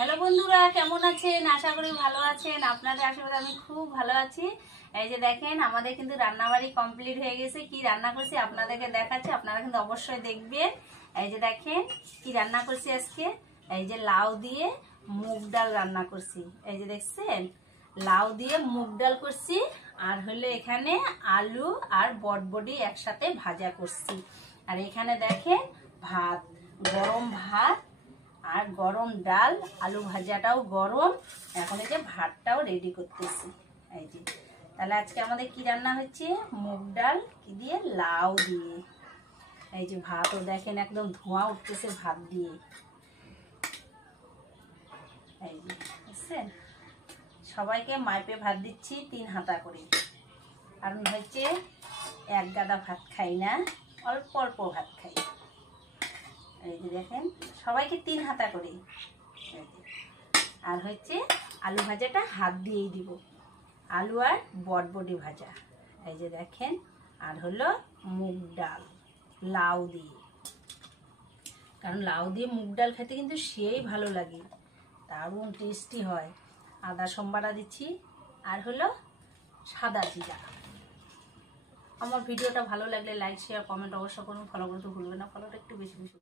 Hello বন্ধুরা, কেমন আছেন? আশা করি ভালো আছেন। আপনাদের আশীর্বাদে আমি খুব ভালো আছি। এই যে দেখেন, আমাদের কিন্তু রান্নাবাড়ি কমপ্লিট হয়ে গেছে। কি রান্না করছি আপনাদেরকে দেখাচ্ছি, আপনারা কিন্তু অবশ্যই দেখবেন। এই যে দেখেন কি রান্না করছি আজকে। এই যে লাউ দিয়ে মুগ ডাল রান্না করছি। এই যে দেখছেন, লাউ দিয়ে মুগ ডাল করছি। আর হলো এখানে আলু আর বটবটি একসাথে ভাজা করছি। আর এখানে দেখেন ভাত, গরম ভাত আর গরম ডাল, আলু ভাজাটাও গরম। এখন এই যে ভাতটাও রেডি করতেছি। এই যে তাহলে আজকে আমাদের কি রান্না হচ্ছে, মুগ ডাল কি দিয়ে, লাউ দিয়ে। এই যে ভাতও দেখেন একদম ধোঁয়া উঠতেছে ভাত দিয়ে। এই যে বুঝছেন, সবাইকে মাইপে ভাত দিচ্ছি 3 হাতা করে। কারণ হচ্ছে এক গাদা ভাত খাই না, অল্প অল্প ভাত খাই। এই যে দেখেন সবাইকে 3 হাতা করে। আর হচ্ছে আলু ভাজাটা হাত দিয়েই দিব, আলু আর বটবটি ভাজা। এই যে দেখেন, আর হলো মুগ ডাল লাউ দিয়ে। কারণ লাউ দিয়ে মুগ ডাল খেতে কিন্তু সেই ভালো লাগে, দারুণ টেস্টি হয়। আদা সম্বারা দিচ্ছি আর হলো সাদা জিরা। আমার ভিডিওটা ভালো লাগলে লাইক শেয়ার কমেন্ট অবশ্যই করুন। ফলো করতে ভুলবেন না, ফলোটা একটু বেশি বেশি